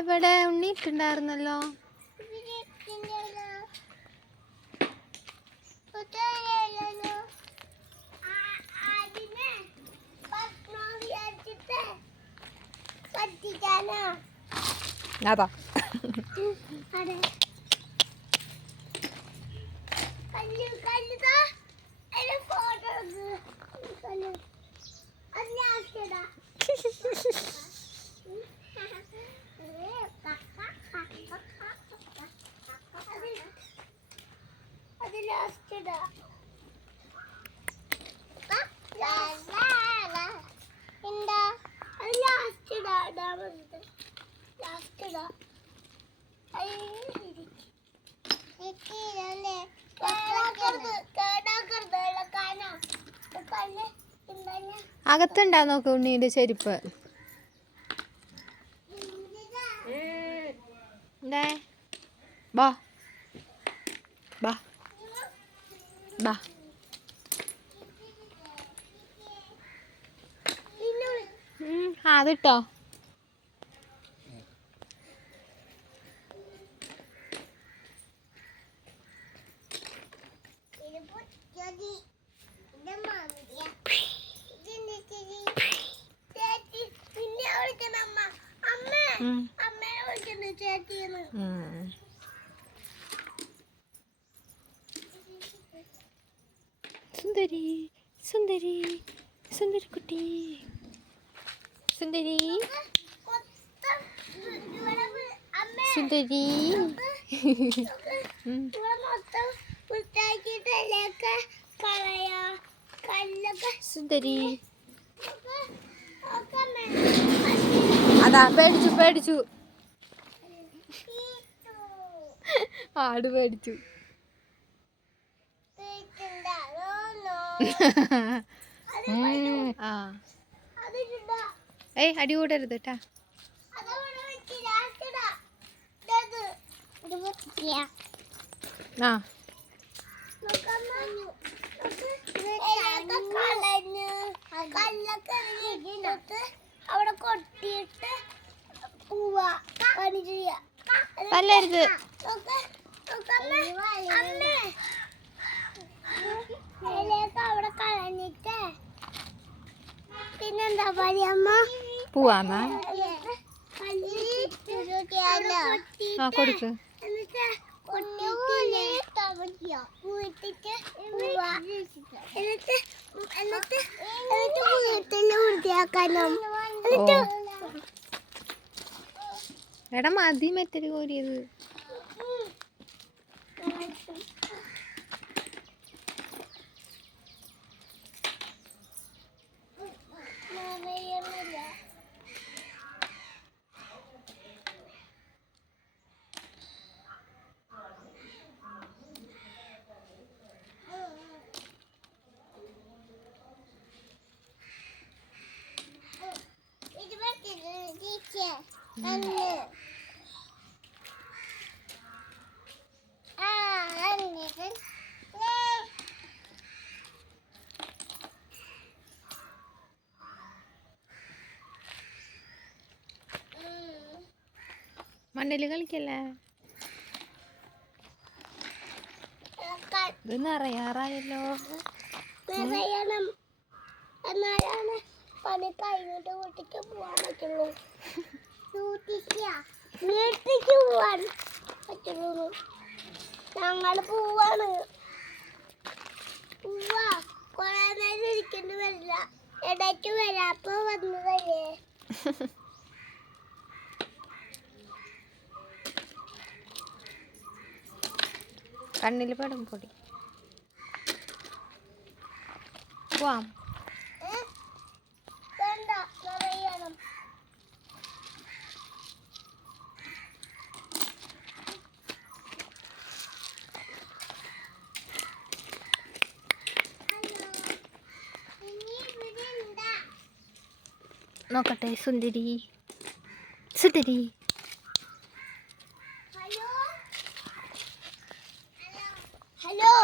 എവിടെ ഉണ്ണിട്ടുണ്ടായിരുന്നല്ലോ. അതാ അകത്തുണ്ടാ നോക്ക് ഉണ്ണീന്റെ ചെരുപ്പ്. എന്താ ബാ ബാ ബാ അതിട്ടോ. സുന്ദരി സുന്ദരി സുന്ദരി കുട്ടി സുന്ദരി സുന്ദരി സുന്ദരി. അതാ പേടിച്ചു പേടിച്ചു. ആട് പേടിച്ചു. ഏയ് അടി കൂടരുത് കേട്ടാ. ആ അവിടെ കൊട്ടിയിട്ട് പല്ലരുത്. അവിടെ കളഞ്ഞിട്ട് പിന്നെന്താ പറയാമ്മ പോവാമ്മ. ആ കൊടുക്ക്. എടാ മതി മെറ്റല് കോരിയത്. മണ്ണില് കളിക്കല്ലേ. ഇത് നിറയാറായല്ലോ. എന്നാലാണ് പണി കഴിഞ്ഞിട്ട് വീട്ടിക്ക് പോവാൻ പറ്റുള്ളൂ. വീട്ടിക്ക് പോവാൻ പറ്റുള്ളൂ. ഞങ്ങള് പോവാണ്. പോവാ കൊറേ നേരം ഇരിക്കേണ്ടി വരില്ല. ഇടയ്ക്ക് വരാപ്പോ വന്നതല്ലേ. കണ്ണിൽ പെടും പൊടി. പോവാം. നോക്കട്ടെ. സുന്ദരി സുന്ദരി. Hello hello.